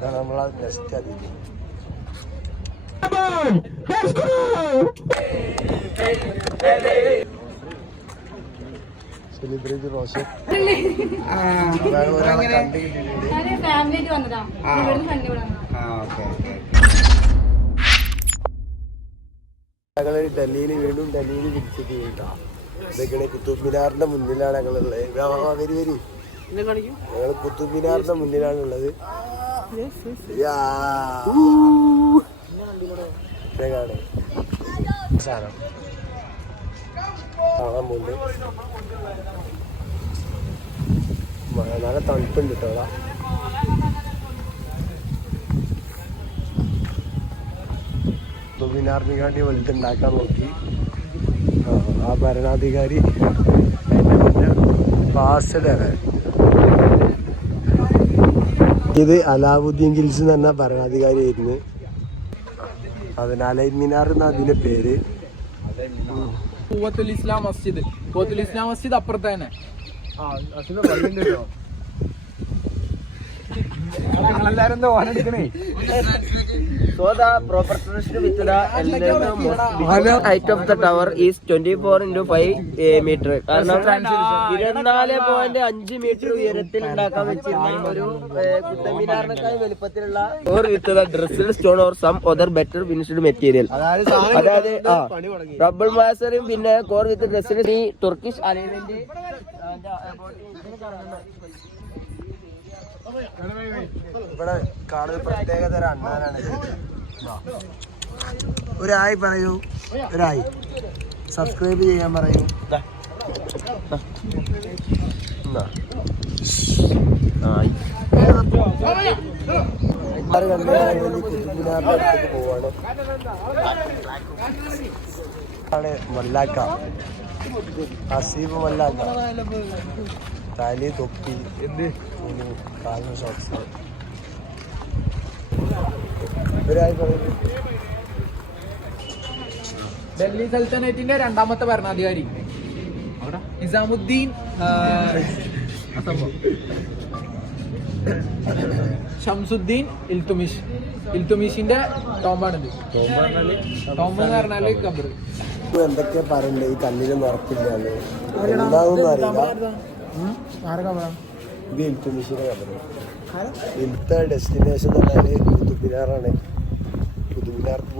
ഇതാണ് നമ്മളെ നെക്സ്റ്റ് അതിഥി. സെലിബ്രിറ്റി റോഷൻ അതാണ് ഒരാളെ കണ്ടു കിട്ടിയിട്ടുണ്ട് ഞാൻ ഫാമിലി ആയിട്ട് വന്നതാ. ഞങ്ങൾ ഡൽഹിയിൽ വീണ്ടും ഡൽഹിയിൽ തിരിച്ചെത്തി കേട്ടോ ഇതൊക്കെയാണ് കുത്തൂബ് മിനാറിന്റെ മുന്നിലാണ് ഞങ്ങളുള്ളത്. വരി വരി. ഞങ്ങൾ കുത്തൂബ് മിനാറിന്റെ മുന്നിലാണ് ഉള്ളത് സാധനം കാണാൻ പോകുന്നുണ്ട് നല്ല തണുപ്പുണ്ട് കേട്ടോ അവിടെ മിനാറിനെക്കാട്ടി വലുതുണ്ടാക്കാൻ നോക്കി ആ, ഭരണാധികാരി അതിന്റെ മുന്നേ പാസ്ഡാണ് ഇത് അലാവുദ്ദീൻ ഗിൽസ് എന്ന് പറഞ്ഞ ഭരണാധികാരിയായിരുന്നു. അതിന് അലൈ മിനാർ എന്ന അതിന്റെ പേര്. പൂവത്തുൽ ഇസ്ലാം മസ്ജിദ്. പൂവത്തുൽ ഇസ്ലാം മസ്ജിദ് അപ്പുറത്ത് തന്നെ എല്ലാരും എന്താ ഓനെടുക്കണേ So the proportion with the height of the tower is 24 into 5 meter. കാരണം ഇരുപത്തിനാല് പോയിന്റ് അഞ്ച് മീറ്റർ ഉയരത്തിൽ ഉണ്ടാക്കാൻ വെച്ചിരുന്ന ഒരു കുത്തമിനാറിനേക്കാൾ വലുപ്പത്തിലുള്ള or with the stone or some other better finished material അതായത് റബ്ബിൾ മാസറും പിന്നെ കോർ വിത്ത് ഡ്രസ്സിൽ ഈ തുർക്കിഷ് അലൈൻമെന്റ് ഇവിടെ കാണുന്ന പ്രത്യേക തരം അണ്ണാനാണ്. ഒരായി പറയൂ. ഒരായി. സബ്സ്ക്രൈബ് ചെയ്യാൻ പറയൂ. ആണ് മല്ലാക്ക. അസീബ് മല്ലാക്ക. തലി തൊപ്പി. എന്ത്? കാലിന് ഷോക്സ് ഡൽഹി സൽത്തനേറ്റിന്റെ രണ്ടാമത്തെ ഭരണാധികാരി. നിസാമുദ്ദീൻ ഷംസുദ്ദീൻ ഇൽത്തുമിഷ്. ഇൽത്തുമിഷിന്റെ ടോംബാണിത് ടോംബ് എന്ന് പറഞ്ഞാൽ കബറ്. എന്തൊക്കെ എന്തൊക്കെയാ പറയണ്ടേ? ഈ കല്ലിൽ അറിയില്ല. ഇത് ഡെസ്റ്റിനേഷൻ എന്ന് കുത്തുബിനാറാണ് കുത്തുബിനാർക്ക്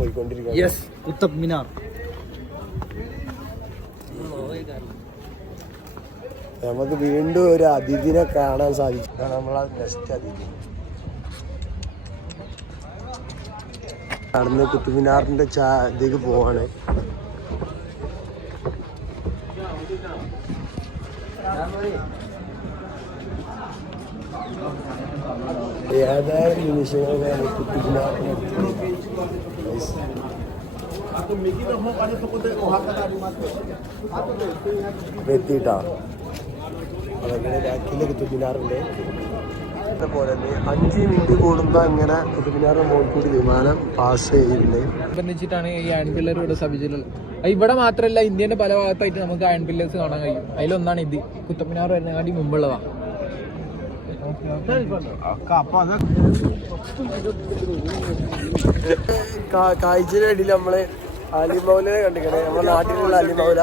കുത്തബ് മിനാർ നമുക്ക് വീണ്ടും ഒരു അതിഥിനെ കാണാൻ സാധിച്ചു അതാണ് നമ്മളെ നെക്സ്റ്റ് അതിഥി. നടന്ന് കുത്തുമിനാറിന്റെ ചാ ഇതിലേക്ക് പോവാണ്. ഏതായാലും നിമിഷങ്ങളാണ് കുത്തുബിനാറിന്റെ എത്തിയിട്ടാ അതങ്ങനെ ബാക്കിൽ കുത്തുബിനാറുണ്ട് പോലെ തന്നെ അഞ്ച് മിനിറ്റ് കൂടുമ്പോൾ അങ്ങനെ കുത്തുബിനാറ് മുകളിൽ കൂടി വിമാനം പാസ് ചെയ്യുന്നുണ്ട്. ഈ പില്ലർ ഇവിടെ സ്ഥാപിച്ചിട്ടുള്ളത് അത് ഇവിടെ മാത്രമല്ല ഇന്ത്യന്റെ പല ഭാഗത്തായിട്ട് നമുക്ക് അയൺ പില്ലേഴ്സ് കാണാൻ കഴിയും. അതിലൊന്നാണ് ഇത്. കുത്തപ്പിനാർ വരുന്നതിനാട്ടി മുമ്പുള്ളതാണ് കാഴ്ചയുടെ ഇടയിൽ നമ്മൾ അലിമൗലെ കണ്ടിക്കണേ നമ്മുടെ നാട്ടിലുള്ള അലിമൗല.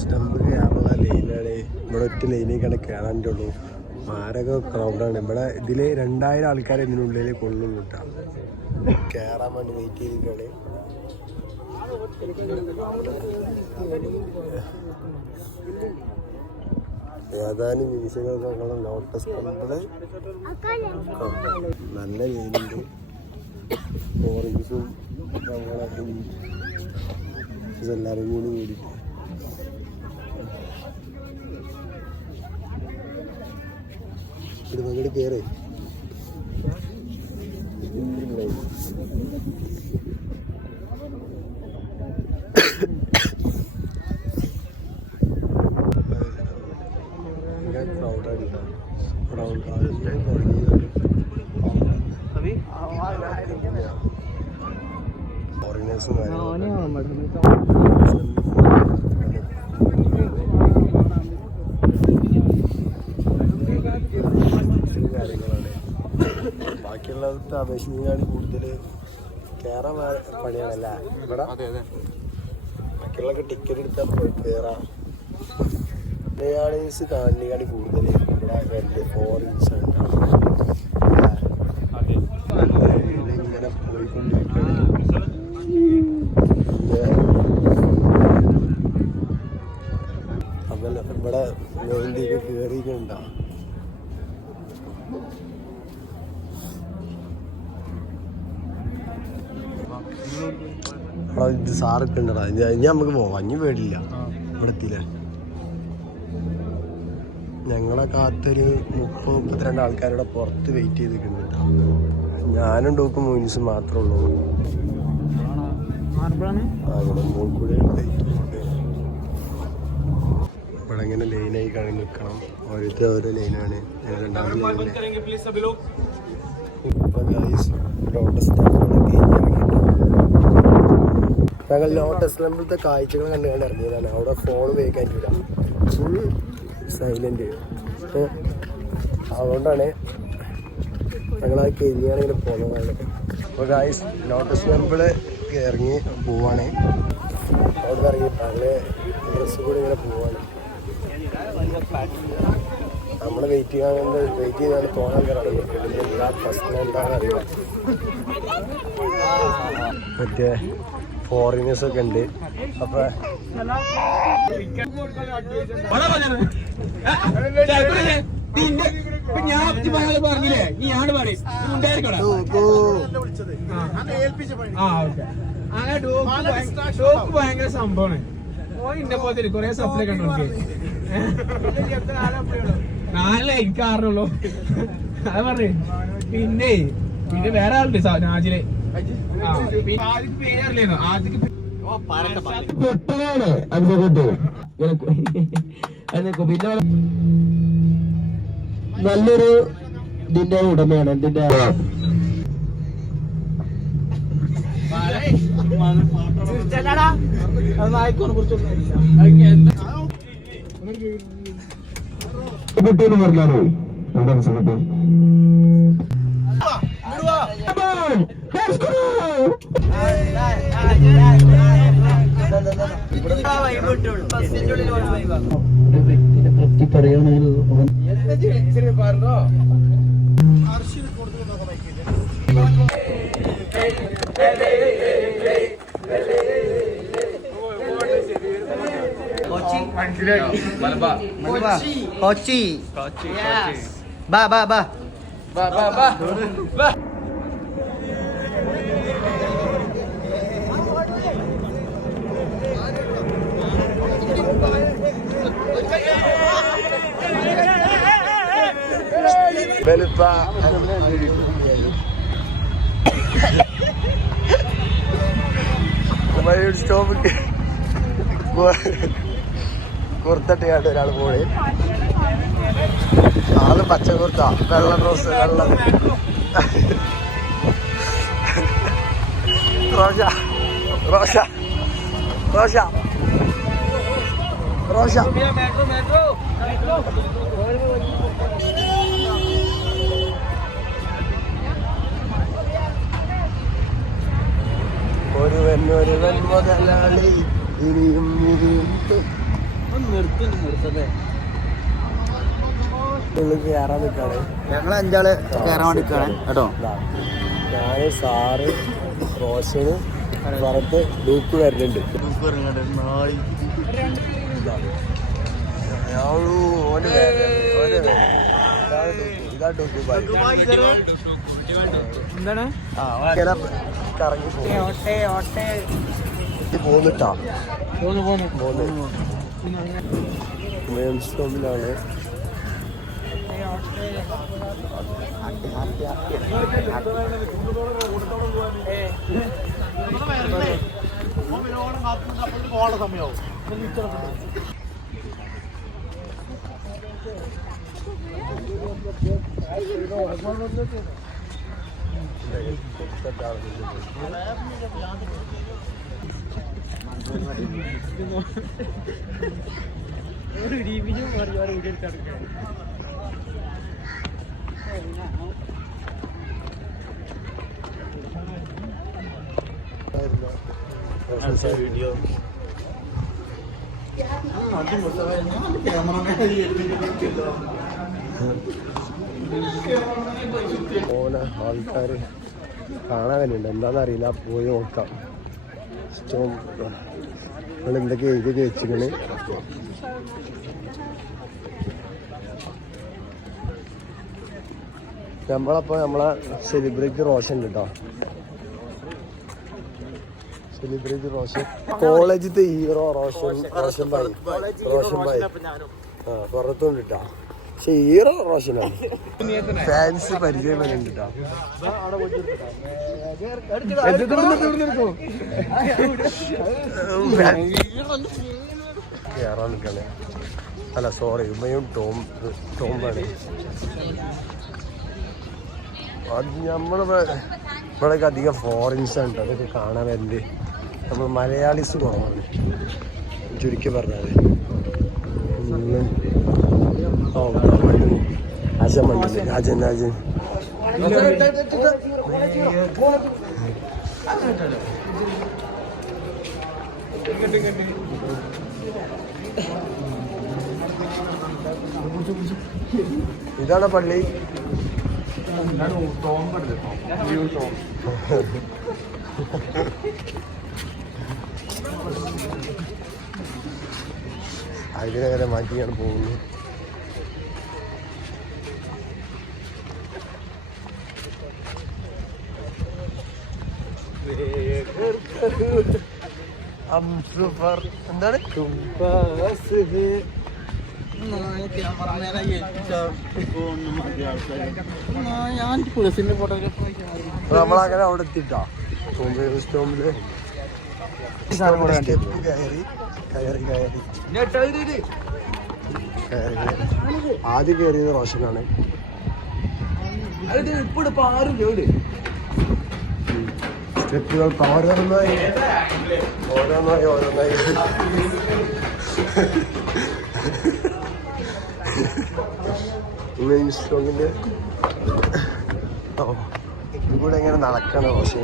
സ്റ്റംബിൾ ഇവിടെ ഒറ്റ ലൈനിലേക്കാണ് കയറാനുള്ളൂ മാരക ക്രൗഡാണ് ഇവിടെ ഇതിൽ രണ്ടായിരം ആൾക്കാരെ ഇതിനുള്ളിൽ കൊള്ളും കേട്ടോ കയറാൻ വേണ്ടി വെയിറ്റ് ചെയ്തിരിക്കുകയാണ് ഏതാനും നിമിഷങ്ങൾ ലോട്ടസ് ടെമ്പിൾ നല്ല വെയിലുണ്ട് ഓറഞ്ചും ഞങ്ങളെ ഇതെല്ലാവരും കൂടി കൂടിയിട്ട്. ഇവിടെ അങ്ങോട്ട് കയറേ ക്രൗഡാണ് ഫോറിനേഴ്സും അപേക്ഷിച്ചാണ് കൂടുതൽ കയറാൻ പണിയാണല്ല? ഇവിടെ അതെ അതെ. ബാക്കിയുള്ളവർക്ക് ടിക്കറ്റ് എടുത്താൽ പോയി കയറാം മലയാളീസ് കാണുന്നതിനാണ് കൂടുതൽ ഇവിടെ ഇഞ്ച് ഫോറിൻസ് ഇങ്ങനെ പോയിക്കൊണ്ടിരിക്കുകയാണ് അപ്പം ഇവിടെ വേണ്ടിയൊക്കെ കയറിയിട്ടുണ്ടോ അവിടെ ഇത് സാറൊക്കെ ഉണ്ടടാ. ഇനി ഇനി നമുക്ക് പോവാം. ഇനി പേടില്ല. ഇവിടെ എത്തിയില്ലേ? ഞങ്ങളെ കാത്തൊരു മുപ്പത് മുപ്പത്തിരണ്ട് ആൾക്കാരുടെ പുറത്ത് വെയിറ്റ് ചെയ്ത് നിൽക്കുന്നുണ്ട് ഞാനും ഡോക്കും മൂനിസും മാത്രമേ ഉള്ളൂ. ആ ഇവിടെ മുകളിൽ കൂടെ വെയിറ്റ് ഇവിടെ ഇങ്ങനെ ലൈനായി കഴിഞ്ഞ് നിൽക്കണം. ഓരോരുത്തർ ഓരോ ലൈനാണ് രണ്ടാമത്തെ രണ്ടാമത് ഇപ്പൊ ലോട്ടസ് ഞങ്ങൾ ലോട്ടസ് ടെമ്പിളത്തെ കാഴ്ചകൾ കണ്ട് കണ്ട് ഇറങ്ങിയതാണ്. അവിടെ ഫോൺ ഉപയോഗിക്കാൻ പറ്റില്ല ഫുൾ സൈലന്റ് അതുകൊണ്ടാണ് ഞങ്ങൾ ആ കെരിയാണ് ഇങ്ങനെ പോകുന്നതാണ് അപ്പോൾ ഗായ്സ് ലോട്ടസ് ടെമ്പിൾ ഇറങ്ങി പോവാണ്. അവിടെ ഇറങ്ങി ഞങ്ങൾ ഡ്രസ്സ് കൂടി ഇങ്ങനെ പോവാണ്. നമ്മൾ വെയിറ്റ് ചെയ്യാൻ വെയിറ്റ് ചെയ്താണ് തോന്നാൻ കയറാണ് ഫസ്റ്റ് എന്താണെന്ന് അറിയാം മറ്റേ ഫോറിനേഴ്സ് ഒക്കെ ഉണ്ട്. അപ്പൊ പറഞ്ഞില്ലേ പറയും അങ്ങനെ ഡോക്ക് ഭയങ്കര സംഭവമാണ് ഓ നാലേ എനിക്ക് ആറിനുള്ളൂ. അത് പറഞ്ഞു. പിന്നെ പിന്നെ വേറെ ആളുണ്ട് നാജിലെ. നല്ലൊരു ഇതിന്റെ ഉടമയാണ് കുട്ടിയെന്ന് പറഞ്ഞാലോ? എന്താണ് സുഖത്ത് ഒരു പറഞ്ഞോ കൊച്ചി ബാ ബാ ബാ ബാ ബാ വാ വാ വലുപ്പ സ്റ്റോപ്പ് കുർത്തട്ടയായിട്ട് ഒരാൾ പോയി. ആൾ പച്ച കുർത്ത വെള്ള ഡ്രസ് വെള്ള റോഷ റോഷ റോഷ റോഷ. Metro metro. ഒരുവൻ ഒരുവൻ മുതലാളി ഇനിയും കയറാൻ നിൽക്കാണ് ഞങ്ങൾ അഞ്ചാൾ കയറാൻ വേണ്ടിക്കാണ് കേട്ടോ? ഞാൻ സാറ് റോഷന് പുറത്ത് ലൂക്ക് വരുന്നുണ്ട്. ലൂക്ക് ഓന് വരുന്നുണ്ട്, ഓന് വരുന്നുണ്ട്. ഇതാണ് ഡൂക്ക്, ഇതാ ഡൂക്ക്. എന്താണ്? കറങ്ങി പോന്നിട്ടാ സ്റ്റോപ്പിലാണ് സമയമാവും ഒരു രീതിയിൽ പറഞ്ഞു വീഡിയോ എടുക്കാൻ അടുത്ത വീഡിയോ ഓന ആൾക്കാര്. കാണാൻ വരുന്നുണ്ട് എന്താണെന്നറിയില്ല പോയി നോക്കാം. ഇഷ്ടം നമ്മൾ എന്തൊക്കെ എഴുതി വെച്ചിങ്ങനെ നമ്മളപ്പോ നമ്മളെ സെലിബ്രിറ്റി റോഷൻ കേട്ടോ സെലിബ്രിറ്റി റോഷൻ. കോളേജിത്തെ ഹീറോ റോഷൻ റോഷൻ ഭായി. റോഷൻ ഭായി. ആ പുറത്തുണ്ട് കേട്ടോ പക്ഷെ റോഷനാണ് ഫാൻസ് പരിചയപ്പെടുന്നുണ്ട് കേറാൻ നിൽക്കണേ. അല്ല സോറി ഉമ്മയും ടോം ടോംബാണ് അത് നമ്മൾ ഇവിടെയൊക്കെ അധികം ഫോറിൻസ് ഉണ്ട് അതൊക്കെ കാണാൻ വരുന്നത് നമ്മൾ മലയാളീസ് കുറവാണ്. ചുരുക്കി പറഞ്ഞാൽ. ഇതാണ് പള്ളി. അതിനെ വരെ മാറ്റിയാണ് പോകുന്നത് എന്താണ് നമ്മളങ്ങനെ അവിടെ എത്തിട്ടാ? സ്റ്റോമിൽ സ്റ്റെപ്പ് കയറി കയറി കയറി. കയറി കയറി. ആദ്യം കയറിയത് റോഷനാണ്. സ്റ്റെപ്പുകൾ ഓരോന്നായി ഓരോന്നായി. ഓരോന്നായി മെയിൻ സ്ട്രോങ്ങിന്റെ ഓ എങ്ങനെ നടക്കണം പക്ഷേ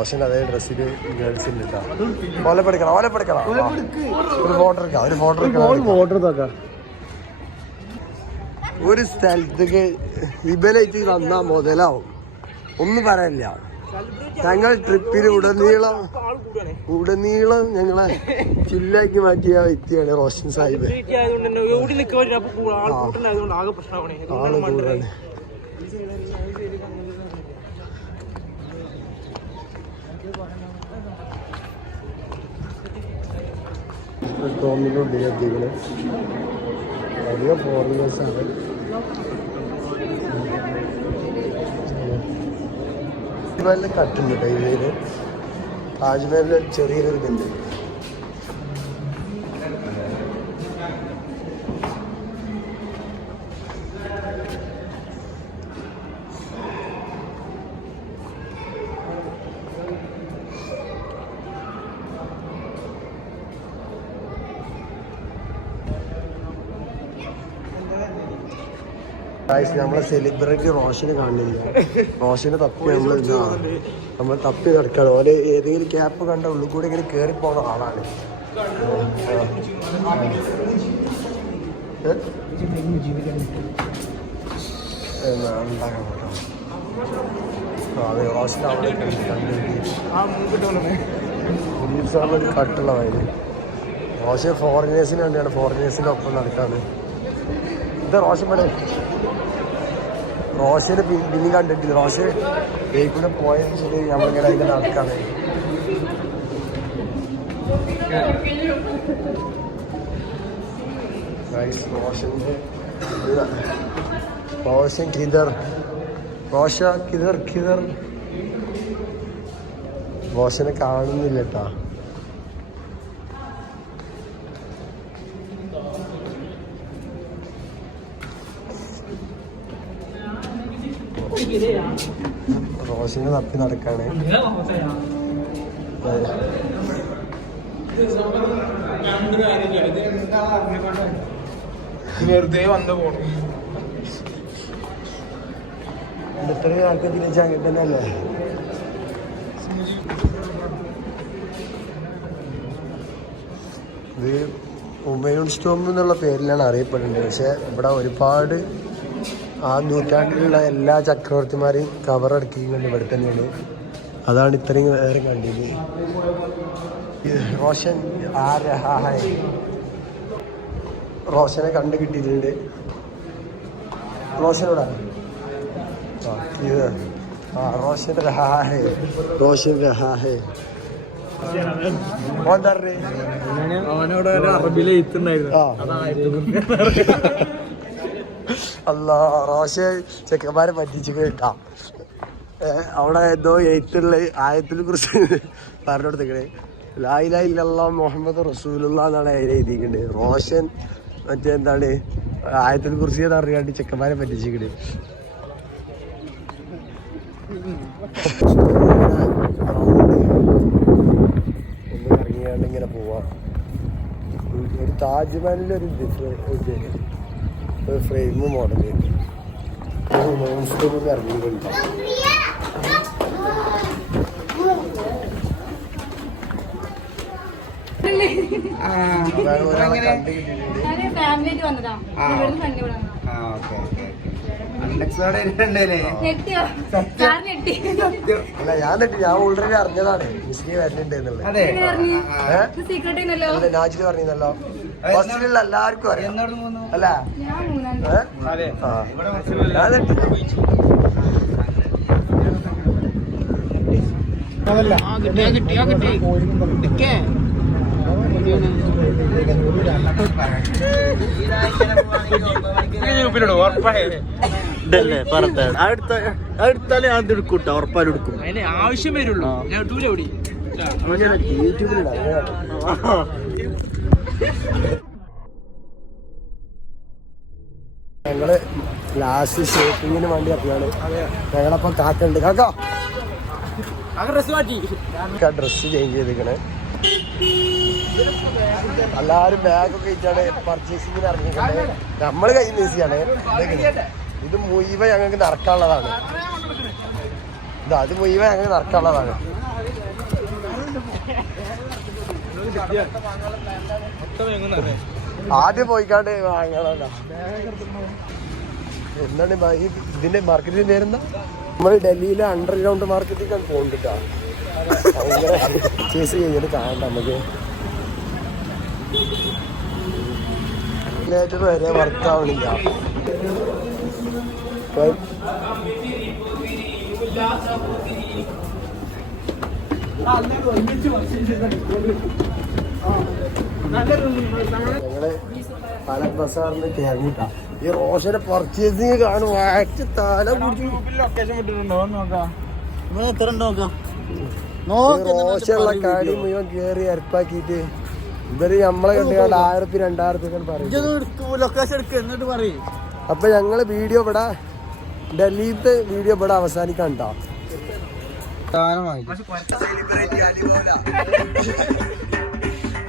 റോഷൻ അതേ ഡ്രസ്സിൽ ഗേൾസിൽ ഓലപ്പെടുക്കണം ഓലപ്പെടുക്കണം ഒരു ഫോട്ടോ എടുക്കാം ഒരു ഫോട്ടോ എടുക്കാം ഫോട്ടോ ഒരു സ്ഥലത്തേക്ക് വിപലായിട്ട് തന്നാ മുതലാവും. ഒന്നും പറയാനില്ല ഞങ്ങൾ ട്രിപ്പിൽ ഉടനീളം ഉടനീളം ഞങ്ങളെ ചില്ലാക്കി മാറ്റിയ വ്യക്തിയാണ് റോഷൻ സാഹിബ്. ആൾ കൂടുതലാണ് ഉള്ളിൽ എത്തിക്കണ് വലിയ ഫോറിനേഴ്സാണ് താജ്മഹലിൽ കട്ടുണ്ട് കയ്യിൽ താജ്മഹലിൽ ചെറിയൊരു ഇതുണ്ട്. ഗായ്സ് നമ്മളെ സെലിബ്രിറ്റി റോഷന് കാണുന്നില്ല റോഷന് തപ്പി നമ്മൾ നമ്മൾ തപ്പി നടക്കണം. ഓൽ ഏതെങ്കിലും ക്യാപ്പ് കണ്ട ഉള്ളിൽ കൂടെ ഇങ്ങനെ കയറി പോണ ആളാണ്. അതെ റോഷൻ അവിടെ കട്ടുള്ള വയൽ റോഷൻ ഫോറിനേഴ്സിന് വേണ്ടിയാണ്. ഫോറിനേഴ്സിന്റെ ഒപ്പം നടക്കാറ്. ഇത് റോഷൻ പടേ റോഷന് പിന്നെ കണ്ടിട്ടില്ല? റോഷൻ ബേക്കൂടെ പോയതിന് ശരി നമ്മളിങ്ങനെ അതിന്റെ നടക്കാണ്. ഇത് റോഷൻ കിതർ. റോഷ കിതർ കിതർ. റോഷനെ കാണുന്നില്ല കേട്ടാ റോഷനെ തപ്പി നടക്കാണ്. വെറുതെ വന്നു പോണു. തിരിച്ച് അങ്ങനെ ഇത് ഉമയൂൺ സ്റ്റോം എന്നുള്ള പേരിലാണ് അറിയപ്പെടുന്നത്. പക്ഷെ ഇവിടെ ഒരുപാട് ആ നൂറ്റാണ്ടിലുള്ള എല്ലാ ചക്രവർത്തിമാരെയും കവറടക്കിക്കൊണ്ട് ഇവിടെ തന്നെയാണ്. അതാണ് ഇത്രയും നേരം കണ്ടത്. റോഷൻ റോഷനെ കണ്ടു കിട്ടിയിട്ടുണ്ട്. റോഷനോടാ? ആ, റോഷൻ രഹാഹേ റോഷൻ രഹാഹേ അവനോട് ആ. അല്ല റോഷെ ചെക്കന്മാരെ പറ്റിച്ചു കേട്ടാ അവിടെ എന്തോ എഴുത്തുള്ള ആയത്തിനെ കുറിച്ച് പറഞ്ഞു കൊടുത്തേക്കണേ മുഹമ്മദ് റസൂലുള്ള എന്നാണ് അതിൽ എഴുതിയിട്ടുണ്ട് റോഷൻ മറ്റേ എന്താണ് ആയത്തിനെ കുറിച്ച് അറിയാണ്ട് ചെക്കന്മാരെ പറ്റിച്ചിക്കണേ ഒന്ന് ഇറങ്ങിയാണ്ട് ഇങ്ങനെ പോവാ. ഒരു താജ്മഹലിന്റെ ഒരു ഇത്. ഒരു ഫ്രെയിം മോഡൽ നോൺ സ്റ്റോപ്പ് ഇറങ്ങിയിട്ടുണ്ട്. അല്ല ഞാൻ നെട്ടി. ഞാൻ ഓൾറെഡി അറിഞ്ഞതാണ്. മിസ്ലി വരുന്നുണ്ട് എന്നുള്ളത് നാജിൽ പറഞ്ഞല്ലോ ഹോസ്റ്റലിലുള്ള എല്ലാവർക്കും അറിയാം. അല്ല? അടുത്താൽ ഞാൻ ഉറപ്പാലും എടുക്കും അതിന് ആവശ്യം വരുള്ളൂ. ഞാൻ ഓടി യൂട്യൂബിലിടാം ഞങ്ങൾ ലാസ്റ്റ് ഷോപ്പിങ്ങിന് വേണ്ടി ഇറങ്ങിയാണ് ഞങ്ങളപ്പം കാക്കുണ്ട് കാക്ക. ഡ്രസ്സ് ചേഞ്ച് ചെയ്തിരിക്കണേ. എല്ലാരും ബാഗൊക്കെ ഇട്ടാണ് പർച്ചേസിങ്ങിന് ഇറങ്ങിക്കണേ നമ്മൾ കയ്യിൽ മീസിയാണ് ഇത് മുഴുവൻ ഞങ്ങൾക്ക് നടക്കാനുള്ളതാണ്. ഇത് അത് മുഴുവൻ ഞങ്ങൾക്ക് നടക്കാനുള്ളതാണ്. ആദ്യം പോയിക്കാണ്ട് എന്താണ് ഈ ഇതിന്റെ മാർക്കറ്റിൽ നേരുന്ന നമ്മൾ ഡൽഹിയിലെ അണ്ടർഗ്രൗണ്ട് മാർക്കറ്റിലേക്കാണ് പോകണ്ടിട്ടാ ഭയങ്കര ചേസ് കഴിഞ്ഞിട്ട് കാണണ്ട നമുക്ക്. ലേറ്റർ വരെ വർക്കാവണില്ല ഇപ്പൊ ഈ റോഷന്റെ പർച്ചേസിങ് കാണും വാറ്റ് തല റോഷുള്ള കാടി മുഴുവൻ കേറി അരപ്പാക്കിട്ട് ഇവർ നമ്മളെ കണ്ടിട്ട് ആയിരത്തി രണ്ടായിരത്തി പറയും അപ്പൊ ഞങ്ങൾ വീഡിയോ ഇവിടെ ഡൽഹിത്തെ വീഡിയോ ഇവിടെ അവസാനിക്കാൻ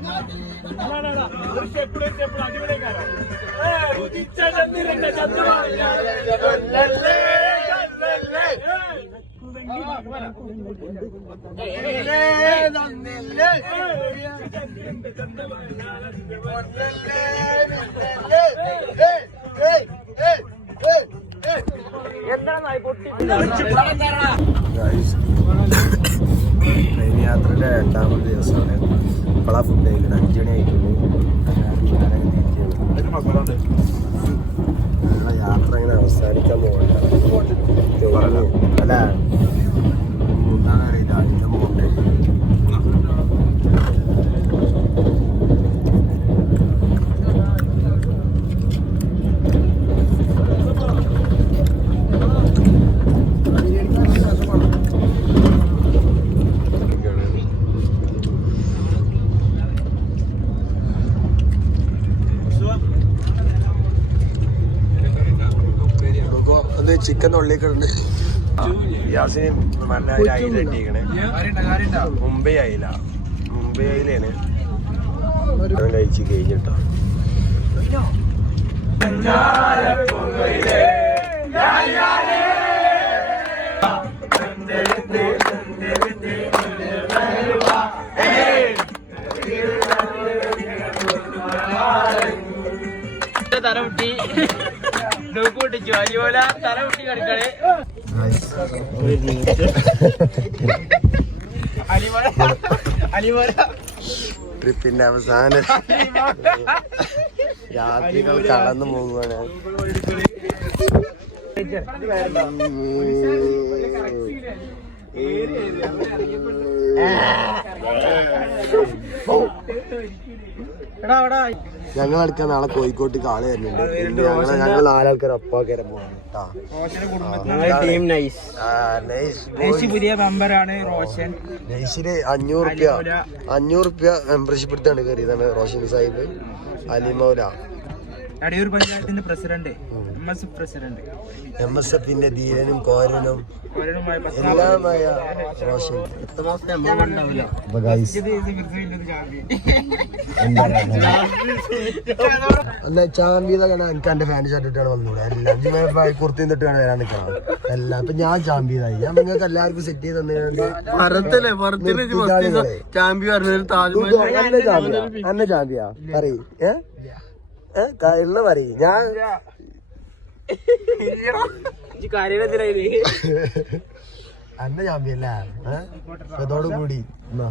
ട്രെയിൻ യാത്രയുടെ എട്ടാമത് ദിവസമാണ്. ഇപ്പോഴാ ഫുഡ് കഴിക്കുന്നത് അഞ്ച് മണി ആയിട്ടുള്ളൂ. യാത്ര ഇങ്ങനെ അവസാനിക്കാൻ പോകണ്ട അല്ല മൂന്നാം അറിയില്ല അതിന്റെ മുകളിൽ തൊള്ളിക്കുണ്ട് യാസിന് നല്ല അയില ഇട്ടിരിക്കണേ മുംബൈ അയില മുംബൈ അയിലാണ് കഴിച്ച് കഴിഞ്ഞിട്ടോ. തരം പൊട്ടിച്ചു ട്രിപ്പിന്റെ അവസാന. രാത്രികൾ കടന്നു പോകുവാണ് ഞങ്ങൾ അടുക്ക നാളെ കോഴിക്കോട്ട് കാളി വരുന്നുണ്ട്. ഞങ്ങൾ നാലാൾക്കാർ ഒപ്പാക്കാരെ പോവാണ് ടീം നൈസ്. കേട്ടോ പുതിയ മെമ്പറാണ് റോഷൻ. നൈസിൽ അഞ്ഞൂറ് റുപ്യ അഞ്ഞൂറ് റുപ്യ മെമ്പർഷിപ്പ് എടുത്താണ് കയറിയതാണ് റോഷൻ സാഹിബ് അലിമൗല അടിയൂർ പഞ്ചായത്തിന്റെ പ്രസിഡന്റ്. എം എസ് എഫിന്റെ ധീരനും കോരനും എല്ലാമായ റോഷൻ അപ്പൊ എന്നാ ചാമ്പ്യത കാണാൻ എനിക്ക് എന്റെ ഫാൻ ഷർട്ട് ഇട്ടാണ് വന്നൂടെ. എല്ലാം കുർത്തി നിന്നിട്ടാണ് വരാൻ നിൽക്കണം? എല്ലാം. ഇപ്പൊ ഞാൻ ചാമ്പ്യതായി ഞാൻ നിങ്ങൾക്ക് എല്ലാവർക്കും സെറ്റ് ചെയ്ത് തന്നെ ചാമ്പ്യ പറയ്. ഏ? ഉള്ള പറയ്. ഞാൻ അന്ന ചാമ്പ്യല്ലേ ഏഹ് അതോട് കൂടി. എന്നാ.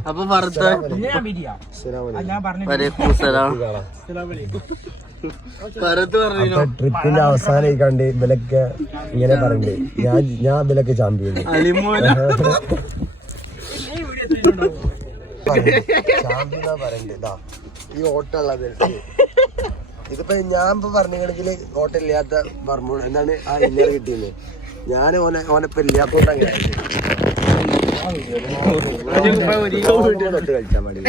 അപ്പൊ ട്രിപ്പിന്റെ അവസാനം കണ്ട് ഇവലൊക്കെ ഇങ്ങനെ പറഞ്ഞു ഞാൻ ഞാൻ ഇതിലൊക്കെ ചാമ്പ്യൻ ചാമ്പ്യൻ പറയണ്ടേ. ഈ ഓട്ടമുള്ളത് ഇതിപ്പോ ഞാൻ ഇപ്പൊ പറഞ്ഞെങ്കിൽ ഓട്ടം ഇല്ലാത്ത പറമ്പ് എന്താണ് ആ ഇന്നർ കിട്ടിയത്? ഞാൻ ഓനെ ഓനപ്പൊ ഇല്ലാത്തോണ്ട് അങ്ങനെ കളിച്ചാൽ മതി.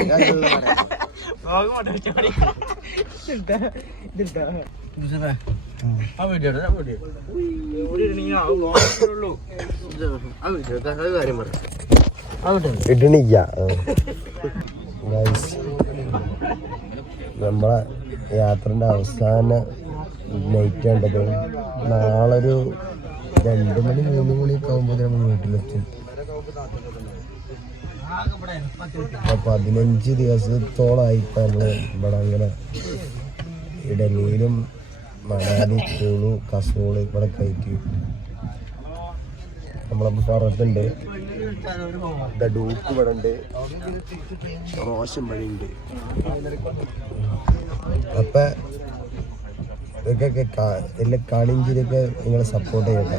ഇടണില്ല നമ്മളെ യാത്രന്റെ അവസാന നൈറ്റ് കണ്ടത്. നാളെ ഒരു രണ്ട് മണി മൂന്ന് മണിയൊക്കെ ആകുമ്പോൾ നമ്മൾ വീട്ടിലെത്തും. പതിനഞ്ച് ദിവസത്തോളമായി ഇപ്പൊ ഇവിടെ അങ്ങനെ ഇടലിയിലും മണാലി കൂളു കസോൾ ഇവിടെ കയറ്റി. നമ്മളപ്പോ പറഞ്ഞിട്ടുണ്ട് ദ ഡൂക്ക് ഇവിടെ ഉണ്ട് റോഷൻ വഴിയുണ്ട് അപ്പൊ ഇതൊക്കെ കാ- എല്ലാ കളിഞ്ചിരിയൊക്കെ നിങ്ങൾ സപ്പോർട്ട് ചെയ്യട്ടെ.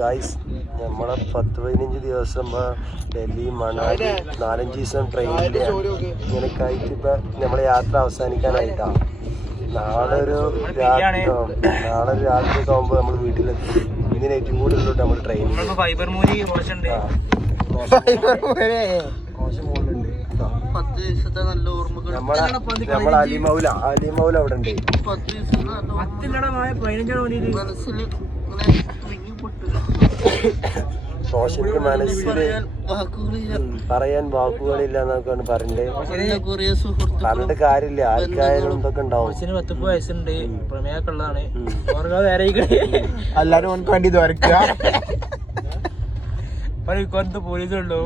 ഗായ്സ് നമ്മളെ പത്ത് പതിനഞ്ച് ദിവസം ഡൽഹി മണാലി നാലഞ്ച് ദിവസം ട്രെയിനിൽ ഇങ്ങനെയൊക്കെ ആയിട്ട് ഇപ്പൊ നമ്മളെ യാത്ര അവസാനിക്കാനായിട്ടാ. നാളെ ഒരു രാത്രി നാളെ ഒരു രാത്രി ഒക്കെ ആകുമ്പോ നമ്മൾ വീട്ടിലെത്തി ഇന്ന് നൈറ്റും കൂടി നമ്മൾ നമ്മൾ ട്രെയിനിൽ ഫൈബർ മൂലി റോഷൻ അലിമൗല അലിമൗല അവിടെ ഉണ്ട്. പറയാൻ വാക്കുകളില്ല. എന്നൊക്കെയാണ് പറഞ്ഞത്. പറഞ്ഞിട്ട് കാര്യമില്ല. ആർക്കായാലും ഇതൊക്കെ ഉണ്ടാവും. പത്ത് പത്തൊമ്പത് വയസ്സുണ്ട്. പ്രമേയൊക്കെ ഉള്ളതാണ്. എല്ലാരും ഓനക്ക് വേണ്ടി ദ്വാരക്കുക പോലീസുള്ളൂ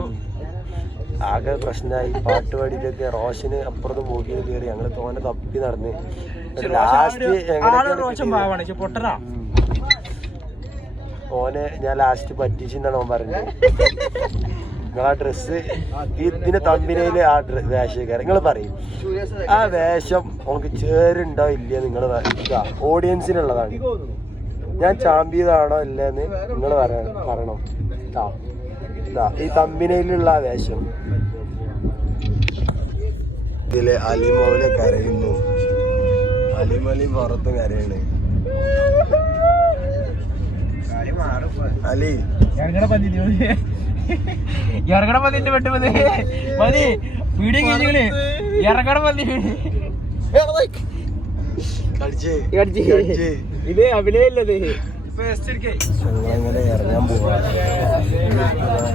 ആകെ പ്രശ്നമായി. പാട്ട് പാടിയിട്ടൊക്കെ റോഷന് അപ്പുറത്ത് പോകിയത് കയറി ഞങ്ങൾ തോനെ തപ്പി നടന്ന്. ലാസ്റ്റ് പൊട്ടനാ. ഓനെ ഞാൻ ലാസ്റ്റ് പറ്റിച്ചെന്നാണ് ഓൻ പറഞ്ഞത്. നിങ്ങൾ ആ ഡ്രസ്സ് ഇതിന്റെ തമ്പിനയിൽ ആ വേഷക്കാരൻ. നിങ്ങൾ പറയും. ആ വേഷം നമുക്ക് ചേരുണ്ടോ ഇല്ല നിങ്ങൾ ഓഡിയൻസിനുള്ളതാണ് ഞാൻ ചാമ്പ്യതാണോ ഇല്ലെന്ന് നിങ്ങൾ പറയണം. ഇതാ. ഈ തമ്പിനയിലുള്ള ആ വേഷം. ഇതിലെ അലിമോലെ കരയുന്നു. അലിമലി പുറത്ത് കരയാണ്. അലി. ഇറങ്ങണ പന്തിന്റെ പെട്ട് മതി? മതി. വീഡിയോ കഴിഞ്ഞില്ലേ ഇറങ്ങണ. കടിച്ചേ ഇത് അഭിനയല്ലത് ഞങ്ങളങ്ങനെ ഇറങ്ങാൻ പോവാ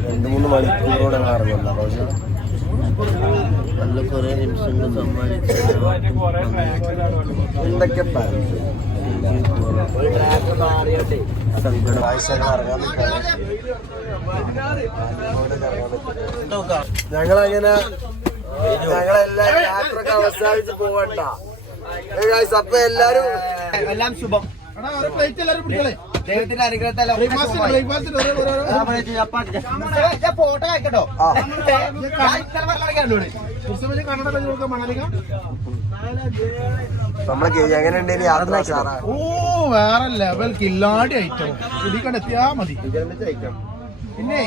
രണ്ട് മൂന്ന് മണിക്കൂറോടെ ഇറങ്ങുന്ന പക്ഷെ നല്ല കുറേ നിമിഷങ്ങൾ സമ്മാനിച്ചു എന്തൊക്കെ പറഞ്ഞു? സങ്കടം. ഇറങ്ങാൻ ഞങ്ങളങ്ങനെ ഞങ്ങളെല്ലാരും യാത്രയൊക്കെ അവസാനിച്ച് പോവണ്ട. അപ്പൊ എല്ലാരും എല്ലാം ശുഭം. ദൈവത്തിന്റെ അനുഗ്രഹത്താൽ ഫോട്ടോ നമ്മളെ കേ- എങ്ങനെ ഉണ്ടെങ്കിൽ യാത്ര? ഉഷാറാ. ഓ വേറെ ലെവൽ കില്ലാടി ഐറ്റം ഇടിക്കണ്ട് എത്തിയാ മതി. പിന്നെ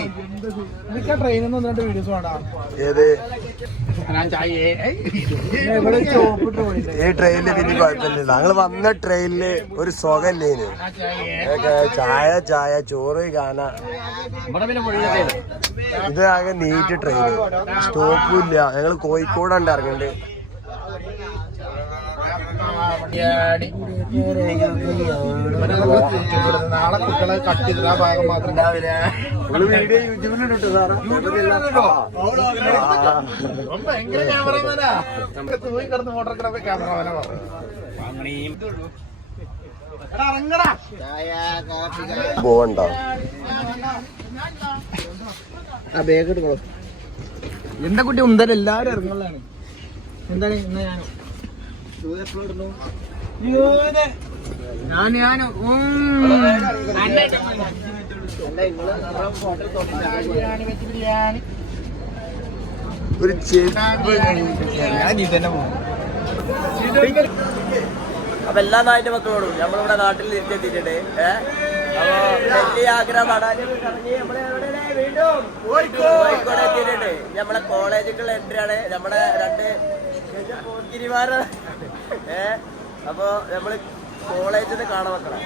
ട്രെയിനിൽ നിന്ന് രണ്ട് വീഡിയോസ് വേണ്ട? ഏത്? ഈ ട്രെയിനിൽ പിന്നെ കുഴപ്പമില്ല. ഞങ്ങൾ വന്ന ട്രെയിനിൽ ഒരു സുഖല്ലേന് ചായ ചായ ചോറ് കാന ഇത്. ആകെ നീറ്റ് ട്രെയിൻ സ്റ്റോപ്പും ഇല്ല. ഞങ്ങൾ കോഴിക്കോടാണ്ട് ഇറങ്ങണ്ട്. നാളെ കുട്ടികളെ കട്ട് ചെയ്തിട്ട് ഭാഗം മാത്രം വീഡിയോ ഇറങ്ങടാ പോവണ്ട ആ ബാഗ് എന്താ കുട്ടി ഉന്തരം എല്ലാരും ഇറങ്ങുള്ളതാണ്. എന്താണ് ഇന്ന് ഞാനോ ഞാൻ? ഞാനോ ഒരു ഞാൻ അപ്പൊ എല്ലാ നാടിന്റെ മക്കളോടും നമ്മളിവിടെ നാട്ടിൽ തിരിച്ചെത്തിയിട്ടുണ്ട്. ഏഹ് അപ്പൊ വലിയ ആഗ്രഹം നമ്മൾ? വീണ്ടും കോഴിക്കോട്. എത്തിയിട്ടുണ്ട്. നമ്മളെ കോളേജുകൾ എൻട്രി ആണ്. നമ്മുടെ രണ്ട് പോക്കിരിമാരാണ് ഏഹ് അപ്പൊ നമ്മൾ കോളേജിൽ കാണാൻ മക്കളെ